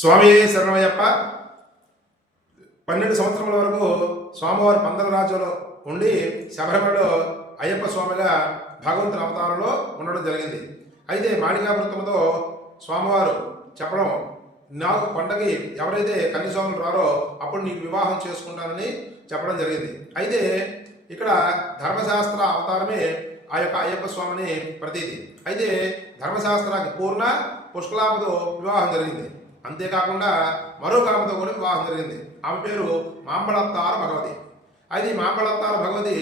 స్వామి శరణమయ్యప్ప పన్నెండు సంవత్సరముల వరకు స్వామివారి పందల రాజులో ఉండి శబరిమలలో అయ్యప్ప స్వామిగా భగవంతుని అవతారంలో ఉండడం జరిగింది. అయితే మాణికావృత్తంతో స్వామివారు చెప్పడం నాకు పండగకి ఎవరైతే కన్యస్వాములు రారో అప్పుడు నీకు వివాహం చేసుకుంటానని చెప్పడం జరిగింది. అయితే ఇక్కడ ధర్మశాస్త్ర అవతారమే ఆ యొక్క అయ్యప్ప స్వామిని ప్రతీది అయితే ధర్మశాస్త్రానికి పూర్ణ పుష్కలాపతో వివాహం జరిగింది. అంతేకాకుండా మరో కామతో కూడా వివాహం జరిగింది. ఆమె పేరు మాంబళత్తార భగవతి. అది మాంబళత్తార భగవతి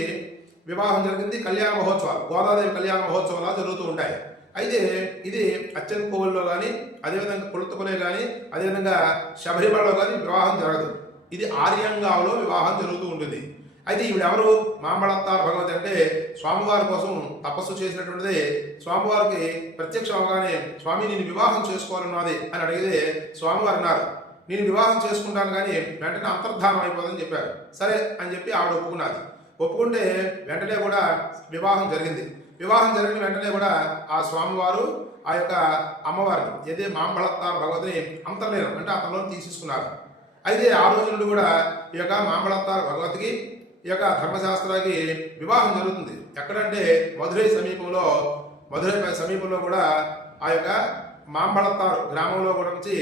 వివాహం జరిగింది కళ్యాణ మహోత్సవాలు గోదాదేవి కళ్యాణ మహోత్సవాలు జరుగుతూ ఉంటాయి. అయితే ఇది అచ్చన్ కోవిల్లో కానీ అదేవిధంగా కొలుతుకునే కానీ అదేవిధంగా శబరిమలలో కానీ వివాహం జరగదు. ఇది ఆర్యంగావులో వివాహం జరుగుతూ ఉంటుంది. అయితే ఈవిడెవరు? మాంబళత్తారు భగవతి అంటే స్వామివారి కోసం తపస్సు చేసినటువంటిది స్వామివారికి ప్రత్యక్ష అవగానే స్వామి నేను వివాహం చేసుకోవాలన్నది అని అడిగితే స్వామివారు అన్నారు. నేను వివాహం చేసుకుంటాను కానీ వెంటనే అంతర్ధానం అయిపోదని చెప్పారు. సరే అని చెప్పి ఆవిడ ఒప్పుకున్నది. ఒప్పుకుంటే వెంటనే కూడా వివాహం జరిగింది. వివాహం జరిగిన వెంటనే కూడా ఆ స్వామివారు ఆ యొక్క అమ్మవారిని ఏదే మాంబళత్తారు భగవతిని అంతర్లీనం అంటే అతనిలో తీసేసుకున్నారు. అయితే ఆ రోజు నుండి కూడా ఈ యొక్క మాంబళత్తారు భగవతికి ఈ యొక్క ధర్మశాస్త్రానికి వివాహం జరుగుతుంది. ఎక్కడంటే మధురై సమీపంలో మధురై సమీపంలో కూడా ఆ యొక్క మాంబళత్తారు గ్రామంలో కూడా నుంచి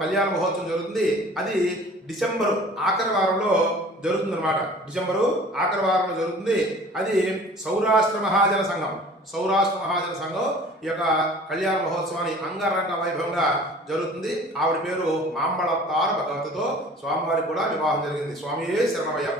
కళ్యాణ మహోత్సవం జరుగుతుంది. అది డిసెంబరు ఆఖరి వారంలో జరుగుతుంది అనమాట డిసెంబరు ఆఖరి వారంలో జరుగుతుంది. అది సౌరాష్ట్ర మహాజన సంఘం. సౌరాష్ట్ర మహాజన సంఘం ఈ యొక్క కళ్యాణ మహోత్సవాన్ని అంగరంగ వైభవంగా జరుగుతుంది. ఆవిడ పేరు మాంబళతారు భగవతితో స్వామివారికి కూడా వివాహం జరిగింది. స్వామియే శరణమయ్యప్ప.